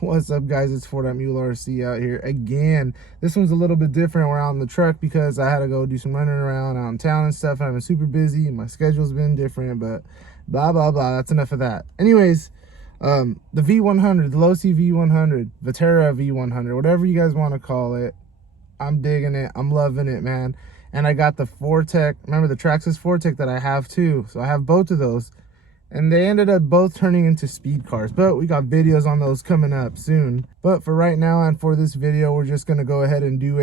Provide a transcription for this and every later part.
What's up, guys? It's Mule RC out here again. This one's a little bit different. We're out in the truck because I had to go do some running around out in town and stuff. I've been super busy. My schedule's been different, but blah, blah, blah. That's enough of that. Anyways, the V100, the Losi V100, Vetera V100, whatever you guys want to call it. I'm digging it. I'm loving it, man. And I got the Tec, remember the Traxxas Tec that I have too. So I have both of those. And they ended up both turning into speed cars, but we got videos on those coming up soon. But for right now and for this video, we're just gonna go ahead and do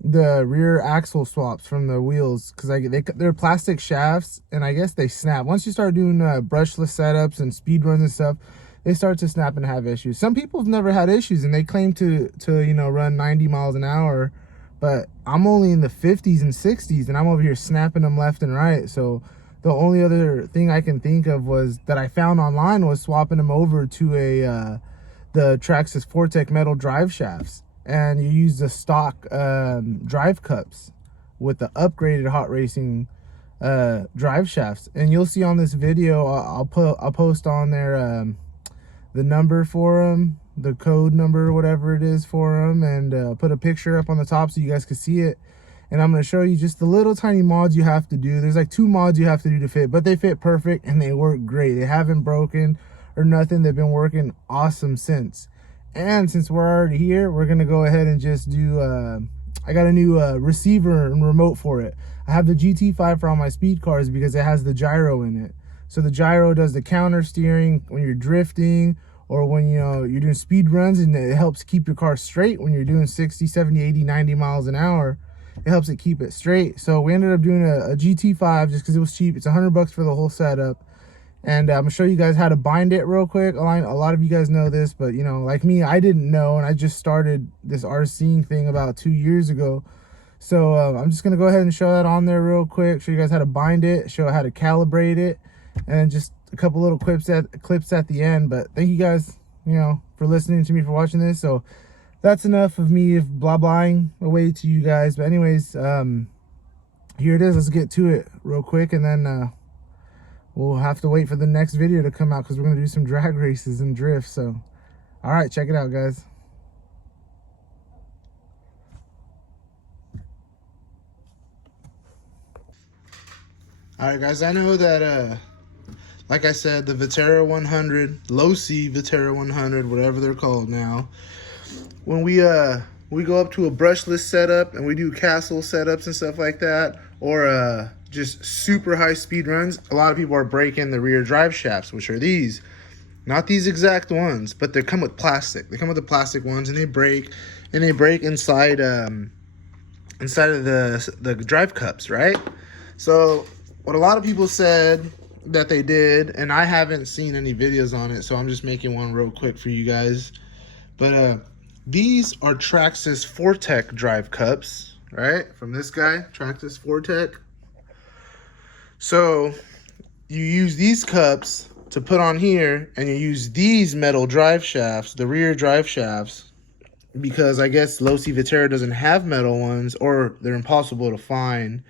the rear axle swaps from the wheels, because they're plastic shafts and I guess they snap. Once you start doing brushless setups and speed runs and stuff, they start to snap and have issues. Some people have never had issues and they claim to you know, run 90 miles an hour, but I'm only in the 50s and 60s and I'm over here snapping them left and right. So the only other thing I can think of was that I found online was swapping them over to the Traxxas Tec metal drive shafts, and you use the stock drive cups with the upgraded hot racing drive shafts. And you'll see on this video, I'll post on there the number for them, the code number, whatever it is for them, and put a picture up on the top so you guys can see it. And I'm going to show you just the little tiny mods you have to do. There's like 2 mods you have to do to fit, but they fit perfect and they work great. They haven't broken or nothing. They've been working awesome since. And since we're already here, we're going to go ahead and just do, I got a new receiver and remote for it. I have the gt5 for all my speed cars because it has the gyro in it. So the gyro does the counter steering when you're drifting, or when you're doing speed runs, and it helps keep your car straight when you're doing 60, 70, 80, 90 miles an hour. It helps it keep it straight. So we ended up doing a gt5 just because it was cheap. It's $100 for the whole setup. And I'm gonna show you guys how to bind it real quick. A lot of you guys know this, but you know, like me, I didn't know, and I just started this RCing thing about 2 years ago. So I'm just gonna go ahead and show that on there real quick, show you guys how to bind it, show how to calibrate it, and just a couple little clips at the end. But thank you guys, you know, for listening to me, for watching this. So that's enough of me blah blahing away to you guys. But anyways, here it is. Let's get to it real quick, and then we'll have to wait for the next video to come out because we're gonna do some drag races and drifts. So all right, check it out, guys. All right, guys, I know that like I said, the Vetera 100, Losi Vetera 100, whatever they're called now, when we go up to a brushless setup and we do castle setups and stuff like that, or just super high speed runs, a lot of people are breaking the rear drive shafts, which are these. Not these exact ones, but they come with plastic. They come with the plastic ones, and they break inside inside of the drive cups, right? So what a lot of people said that they did, and I haven't seen any videos on it, so I'm just making one real quick for you guys. But these are Traxxas Tec drive cups, right? From this guy, Traxxas Tec. So you use these cups to put on here, and you use these metal drive shafts, the rear drive shafts, because I guess Losi Vetera doesn't have metal ones, or they're impossible to find,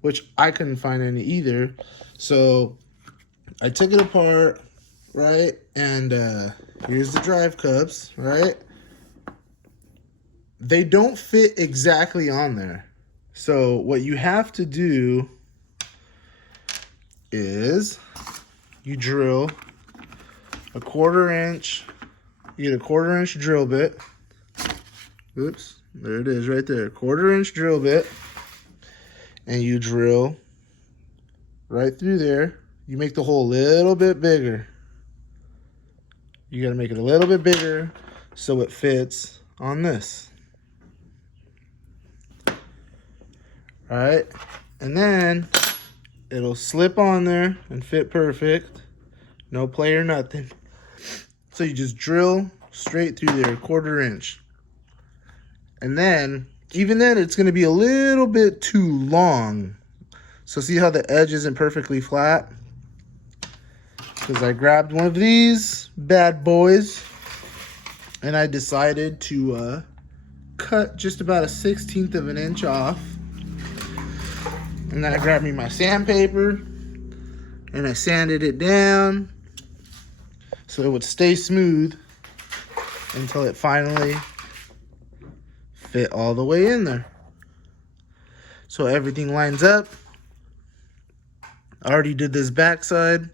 which I couldn't find any either. So I took it apart, right? And here's the drive cups, right? They don't fit exactly on there. So what you have to do is you drill a 1/4 inch, you get a 1/4 inch drill bit. Oops, there it is right there. 1/4 inch drill bit. And you drill right through there. You make the hole a little bit bigger. You gotta make it a little bit bigger so it fits on this. All right, and then it'll slip on there and fit perfect. No play or nothing. So you just drill straight through there, 1/4 inch. And then, even then, it's gonna be a little bit too long. So see how the edge isn't perfectly flat? Because I grabbed one of these bad boys and I decided to cut just about a 1/16 of an inch off. And then I grabbed me my sandpaper and I sanded it down so it would stay smooth. until it finally fit all the way in there. So everything lines up. I already did this backside.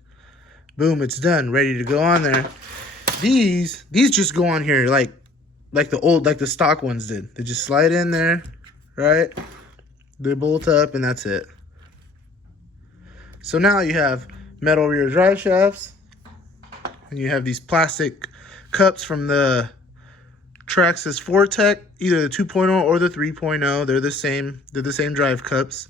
Boom, it's done, ready to go on there. These just go on here like the stock ones did. They just slide in there, right? They bolt up and that's it. So now you have metal rear drive shafts, and you have these plastic cups from the Traxxas Tech, either the 2.0 or the 3.0. They're the same drive cups.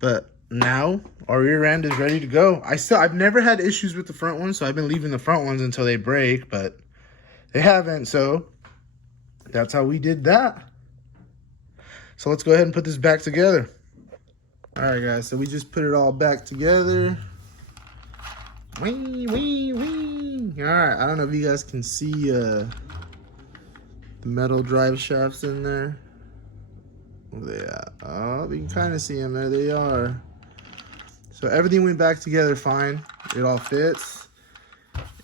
But now our rear end is ready to go. I've never had issues with the front ones, so I've been leaving the front ones until they break, but they haven't, so that's how we did that. So let's go ahead and put this back together. All right, guys, so we just put it all back together. Wee, wee, wee. All right, I don't know if you guys can see the metal drive shafts in there. Where they at? Oh, you can kind of see them. There they are. So everything went back together fine. It all fits.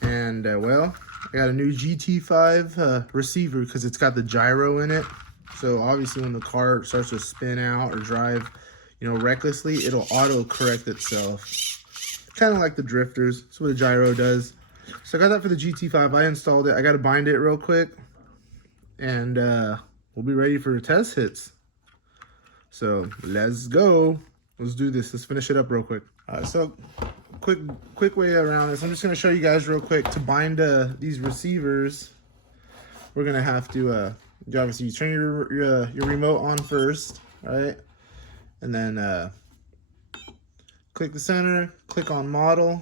And, well, I got a new gt5 receiver because it's got the gyro in it. So obviously when the car starts to spin out or drive, you know, recklessly, it'll auto-correct itself. Kind of like the drifters. That's what a gyro does. So I got that for the gt5. I installed it. I got to bind it real quick. And we'll be ready for test hits. So let's go. Let's do this. Let's finish it up real quick. So quick way around this. I'm just going to show you guys real quick to bind these receivers. We're going to have to obviously you turn your remote on first, right? And then click the center, click on model.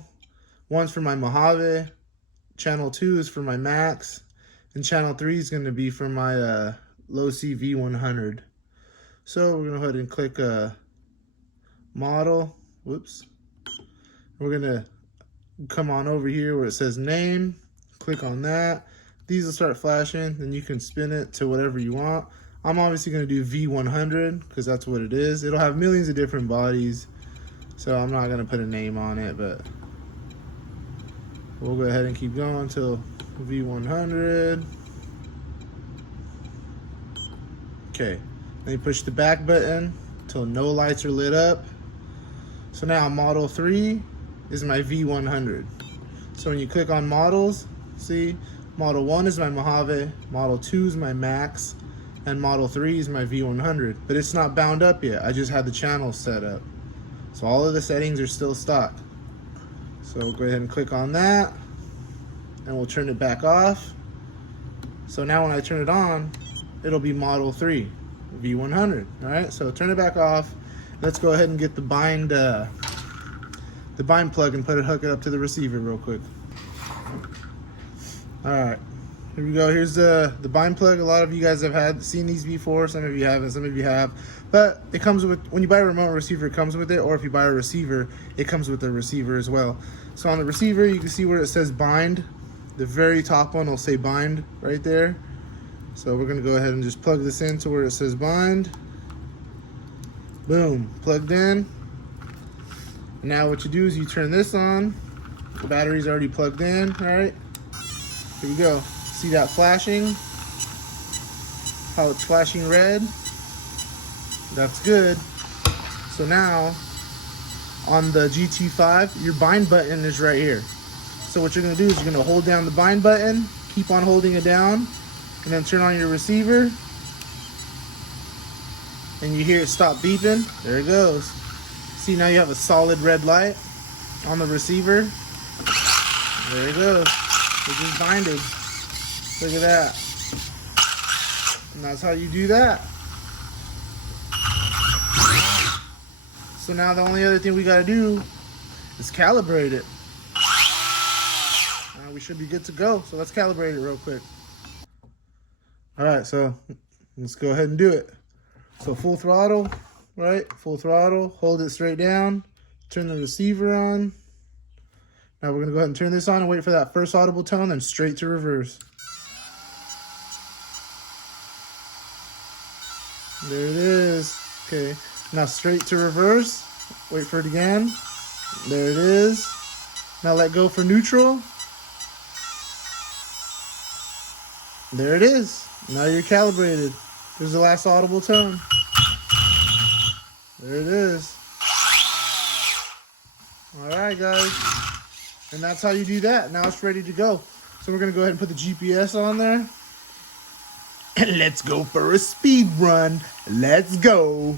One's for my Mojave, channel 2 is for my Max, and channel 3 is going to be for my Losi v100. So we're going to go ahead and click model. Whoops. We're going to come on over here where it says name. Click on that. These will start flashing. Then you can spin it to whatever you want. I'm obviously going to do v100 because that's what it is. It'll have millions of different bodies. So I'm not going to put a name on it, but we'll go ahead and keep going until v100. Okay. Then you push the back button until no lights are lit up. So now model 3 is my v100. So when you click on models, see, model 1 is my Mojave, model 2 is my Max, and model 3 is my v100. But it's not bound up yet. I just had the channels set up. So all of the settings are still stock. So we'll go ahead and click on that, and we'll turn it back off. So now when I turn it on, it'll be model 3. v100. All right, so turn it back off. Let's go ahead and get the bind plug and hook it up to the receiver real quick. All right, here we go. Here's the bind plug. A lot of you guys have seen these before. Some of you haven't, some of you have. But it comes with, when you buy a remote receiver, it comes with it. Or if you buy a receiver, it comes with the receiver as well. So on the receiver, you can see where it says bind. The very top one will say bind right there. So we're gonna go ahead and just plug this in to where it says bind. Boom, plugged in. Now what you do is you turn this on. The battery's already plugged in, all right? Here we go. See that flashing? How it's flashing red? That's good. So now, on the gt5, your bind button is right here. So what you're gonna do is you're gonna hold down the bind button, keep on holding it down, and then turn on your receiver, and you hear it stop beeping. There it goes. See, now you have a solid red light on the receiver. There it goes. It just binded. Look at that. And that's how you do that. So now the only other thing we gotta do is calibrate it. We should be good to go. So let's calibrate it real quick. All right, so let's go ahead and do it. So full throttle, right? Full throttle, hold it straight down, turn the receiver on. Now we're gonna go ahead and turn this on and wait for that first audible tone, then straight to reverse. There it is. Okay, now straight to reverse. Wait for it again. There it is. Now let go for neutral. There it is. Now you're calibrated. There's the last audible tone. There it is. All right, guys. And that's how you do that. Now it's ready to go. So we're going to go ahead and put the GPS on there. And let's go for a speed run. Let's go.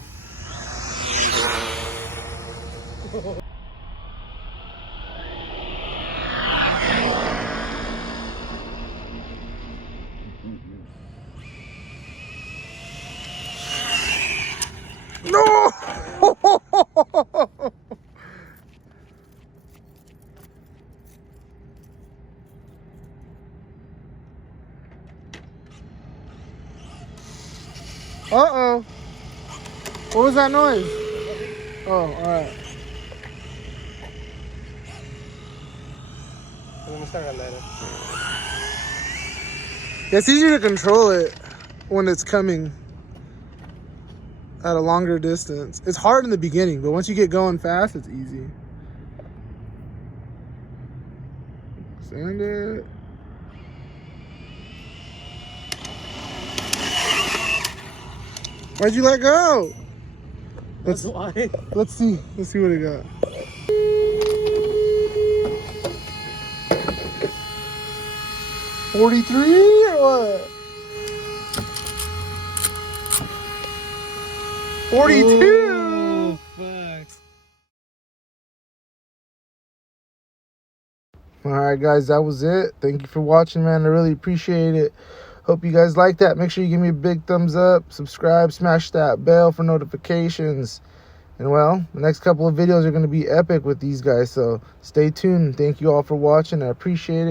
No! Uh-oh. What was that noise? Oh, all right. It's easier to control it when it's coming at a longer distance. It's hard in the beginning, but once you get going fast, it's easy. Sand it. Why'd you let go? Let's see what it got. $43 or what? 42. Facts. All right, guys, that was it. Thank you for watching, man. I really appreciate it. Hope you guys like that. Make sure you give me a big thumbs up, subscribe, smash that bell for notifications. And well, the next couple of videos are going to be epic with these guys, so stay tuned. Thank you all for watching. I appreciate it.